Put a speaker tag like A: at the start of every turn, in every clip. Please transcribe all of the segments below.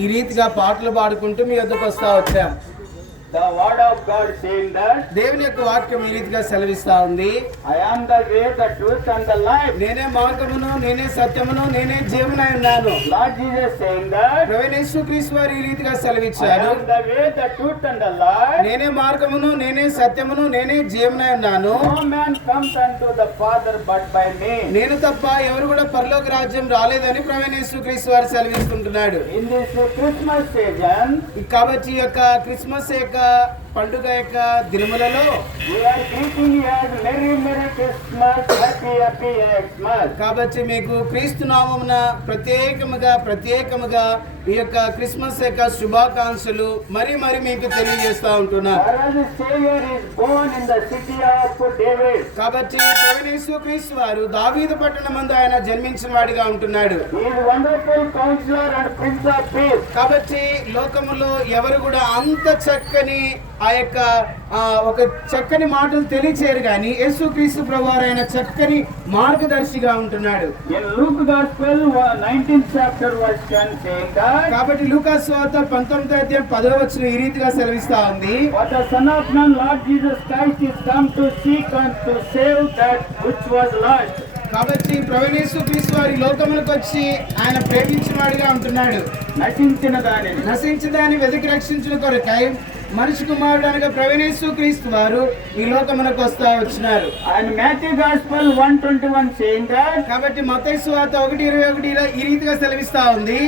A: ఈ రీతిగా పాటలు పాడుకుంటూ మీ వద్దకు వస్తా వచ్చాం.
B: The word of God saying that
A: దేవుని యొక్క వాక్యం ఈ రీతిగా సెలవిస్తా ఉంది
B: I am the way, the truth, and the life.
A: నేనే మార్గమును నేనే సత్యమును నేనే జీవనై ఉన్నాను
B: Lord Jesus saying that
A: ప్రవేణేశ్వ క్రీస్తు వారు ఈ రీతిగా
B: I
A: సెలవిచ్చారు
B: am the way, the truth, and the life.
A: నేనే మార్గమును నేనే సత్యమును నేనే జీవనై ఉన్నాను
B: No man comes unto the Father but by me.
A: నేను తప్ప ఎవరు కూడా పరలోక రాజ్యం రాలేదని ప్రవేణేశ్వ క్రీస్తు వారు సెలవిస్తుంటున్నాడు
B: In this Christmas season,
A: కాబట్టి ఈ యొక్క క్రిస్మస్ యొక్క పండుగ యొక్క దినములలో కాబట్టి మీకు క్రీస్తు నామమున ప్రత్యేకముగా ప్రత్యేకముగా ఈ యొక్క క్రిస్మస్ యొక్క శుభాకాంక్షలు మరి మరి మీకు తెలియజేస్తా ఉంటున్నా
B: For us a Savior is born in the city of David.
A: కాబట్టి ప్రవణేశ్వ క్రీస్తు వారు దావీదు పట్టణం మందు ఆయన జన్మించిన వాడిగా ఉంటున్నాడు. కాబట్టి లోకములో ఎవరు కూడా అంత చక్కని ఆ యొక్క ఒక చక్కని మాటలు తెలియచేయరు కానీ యేసు క్రీస్తు ప్రభు ఆయన చక్కని మార్గదర్శిగా ఉంటున్నాడు.
B: Uh, 19th chapter, verse 10, saying that,
A: కాబట్టి లూకాస్ వార్త పంతొమ్మిది అధ్యాయం పదో వచ్చిన ఈ రీతిగా సెలవిస్తా ఉంది. కాబట్టి ప్రవణేశ్వ క్రీస్తు వారి లోకములకు వచ్చి ఆయన ప్రేమించిన వాడిగా ఉంటున్నాడు.
B: నశించిన దానిని.
A: నశించిన దాన్ని వెతికి రక్షించిన కొరకై మనిషి కుమారుడు అనగా ప్రవణేశ్వ క్రీస్తు వారు ఈ లోకమునకు వస్తా వచ్చినారు
B: And Matthew Gospel 121 saying that,
A: కాబట్టి మతైసు వార్త ఒకటి ఇరవై ఒకటి ఈ రీతిగా సెలవిస్తా ఉంది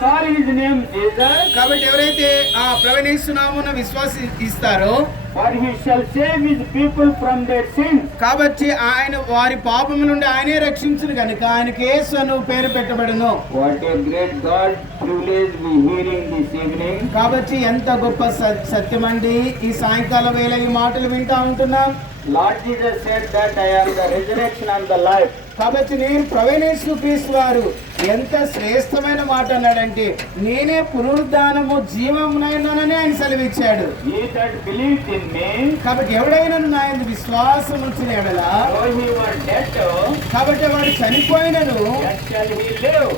B: call his name Jesus,
A: కాబట్టి ఎవరైతే ఆ ప్రవణేశ్వ నామున విశ్వాసి ఇస్తారో
B: for he shall save his people from their sins.
A: కాబట్టి ఆయన వారి పాపము నుండి ఆయనే రక్షించును కనుక ఆయనకి యేసు అను పేరు పెట్టబడును
B: What a great God privilege we hearing this evening.
A: కాబట్టి ఎంత గొప్ప స- సత్యమండి ఈ సాయంకాల వేళ ఈ మాటలు వింటా ఉంటున్నాం.
B: Lord Jesus said I am the resurrection and the life
A: కాబట్టి నేను ప్రవేణేశ్వ క్రీస్తు వారు ఎంత శ్రేష్టమైన మాట అన్నాడంటే నేనే పునరుద్ధానము జీవమునైనానని ఆయన సెలవిచ్చాడు కాబట్టి ఎవడైనా నా యందు విశ్వాసం ఉంచిన ఎడల కాబట్టి వాడు చనిపోయినను.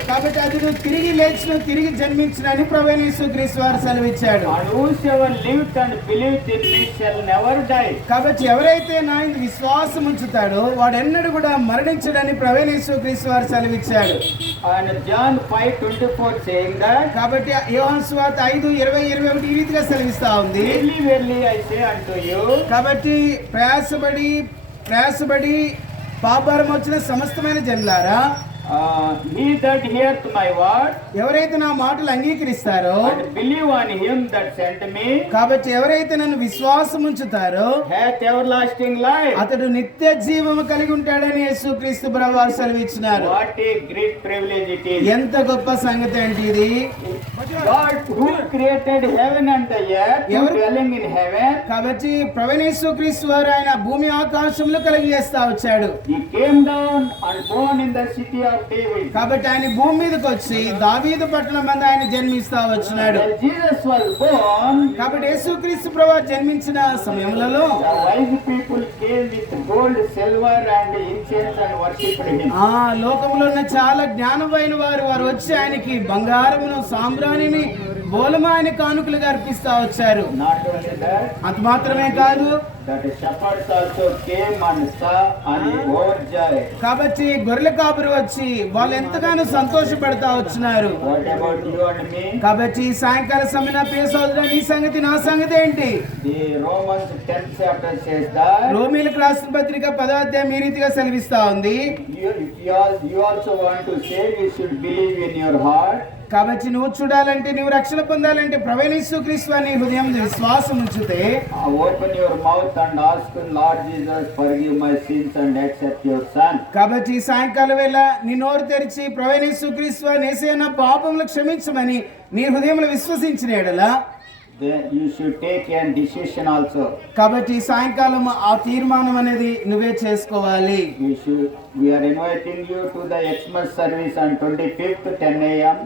A: కాబట్టి అతడు తిరిగి లేచిన తిరిగి జన్మించినని ప్రవేణేశ్వ క్రీస్తు వారు సెలవిచ్చాడు. కాబట్టి ఎవరైతే నా విశ్వాసం ఉంచుతాడో వాడెన్నడూ కూడా మరణించడని ప్రవేణేశ్వ క్రీస్తు వారు సెలవిచ్చాడు
B: And John 5:24 saying that,
A: కాబట్టి యోహాను ఐదు ఇరవై ఇరవై ఒకటి ఈ రీతిగా సెలవిస్తా ఉంది.
B: Unto you,
A: కాబట్టి ప్రయాసపడి ప్రయాసపడి పాపారం వచ్చిన సమస్తమైన జనులారా
B: uh, he that heareth my word
A: ఎవరైతే నా మాటలు అంగీకరిస్తారో
B: and believe on him that sent me
A: కాబట్టి ఎవరైతే నన్ను విశ్వాసం ఉంచుతారో
B: hath everlasting life.
A: అతడు నిత్య జీవము కలిగి ఉంటాడని యేసుక్రీస్తు ప్రభువారు సెలవిచ్చినారు
B: a great privilege it is.
A: ఎంత గొప్ప సంగతి అంటే ఇది
B: the earth, who
A: Ever-
B: dwelling in heaven,
A: కాబట్టి ప్రవణేశ్వ క్రీస్తు వారు ఆయన భూమి ఆకాశంలో కలిగేస్తా వచ్చాడు
B: he came down and born in the city of David.
A: కాబట్టి ఆయన భూమి మీదకి వచ్చి దావీదు పట్టణం మంది ఆయన జన్మిస్తా వచ్చినాడు కాబట్టి యేసుక్రీస్తు ప్రభు జన్మించిన సమయంలో. ఆ లోకంలో ఉన్న చాలా జ్ఞానమైన వారు వారు వచ్చి ఆయనకి బంగారమును సాంబ్రాణిని బోలమా అనే కానుకలుగా అర్పిస్తా వచ్చారు. అంత మాత్రమే కాదు. కాబట్టి గొర్రెల కాపురు వచ్చి వాళ్ళు ఎంతగానో సంతోషపడతా వచ్చినారు. కాబట్టి సాయంకాల సమయం పేసోదురా నీ సంగతి నా సంగతి ఏంటి? రోమిల క్లాస్ పత్రిక పదార్థం ఈ రీతిగా సెలవిస్తా ఉంది. కాబట్టి నువ్వు చూడాలంటే నువ్వు రక్షణ పొందాలంటే ప్రవేశిస్తూ క్రీస్తు అని హృదయం విశ్వాసం ఉంచితే
B: open your mouth and ask Lord Jesus, forgive my sins and accept your Son.
A: కాబట్టి సాయంకాలం వేళ నీ నోరు తెరిచి ప్రవేశిస్తూ క్రీస్తు నేసే నా పాపములు క్షమించమని నీ హృదయంలో విశ్వసించిన ఎడల కాబట్టి సాయంకాలం ఆ తీర్మానం అనేది నువ్వే చేసుకోవాలి.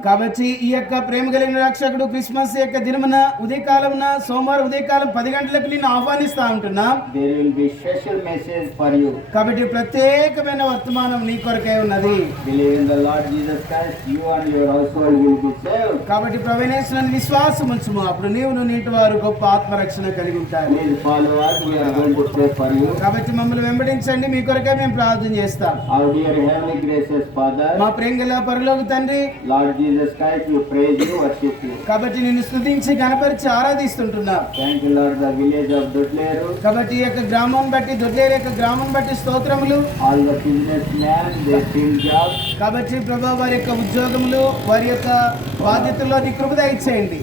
A: కాబట్టి ఈ యొక్క ప్రేమ కలిగిన రక్షకుడు క్రిస్మస్ యొక్క దినమున ఉదయకాలం సోమవారం ఉదయకాలం పది గంటలకు నేను ఆహ్వానిస్తా ఉంటున్నా.
B: స్పెషల్ మెసేజ్ ఫర్ యూ
A: కాబట్టి ప్రత్యేకమైన వర్తమానం నీ కొరకే ఉన్నది. కాబట్టి ప్రవేశ విశ్వాసం ఉంచుము అప్పుడు నీవు నీటి వారు గొప్ప ఆత్మరక్షణ కలిగి ఉంటారు. కాబట్టి మమ్మల్ని వెంబడించండి. మీ కొరకే మేము ప్రార్థన చేస్తాం. మా ప్రేమ గల పరిలోకి తండ్రి కాబట్టి నిన్ను స్థుతించి కనపరిచి ఆరాధిస్తుంటున్నా. కాబట్టి యొక్క గ్రామం బట్టి దొడ్లేరు యొక్క గ్రామం బట్టి స్తోత్రములు. కాబట్టి ప్రభా వారి యొక్క ఉద్యోగములు వారి యొక్క బాధ్యతల్లో కృపద
B: ఇచ్చేయండి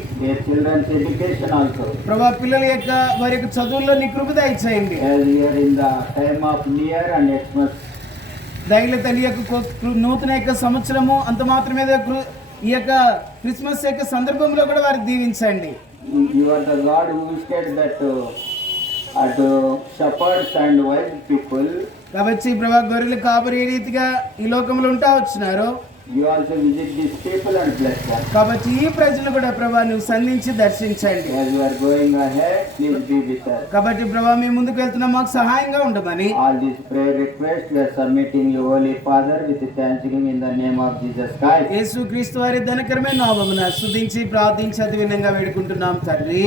B: చిల్డ్రన్స్ education also.
A: ప్రభా పిల్లల యొక్క వారి యొక్క చదువుల్లో నీ కృప దయచేయండి
B: are in the time of New Year and Xmas,
A: దైల తల్లి యొక్క కొ- కృ- నూతన యొక్క సంవత్సరము అంత మాత్రమే కృ- ఈ యొక్క క్రిస్మస్ యొక్క సందర్భంలో కూడా వారికి దీవించండి
B: you you are the God who visited that uh, at uh, shepherds and wise people.
A: కాబట్టి ప్రభా గొర్రెలు కాపరి ఏ రీతిగా ఈ లోకంలో ఉంటా వచ్చినారో కాబట్టి ఈ ప్రజలు కూడా ప్రభా నువ్వు సంధించి దర్శించండి. కాబట్టి ప్రభా మేము ముందుకు వెళ్తున్నాం మాకు సహాయంగా ఉండమని.
B: All this prayer request we holy father with thanksgiving in the name of Jesus Christ
A: యేసు క్రీస్తు వారి దనకరమే నామమున స్తుతించి ప్రార్థించి అది వినంగా వేడుకుంటున్నాం తండ్రి.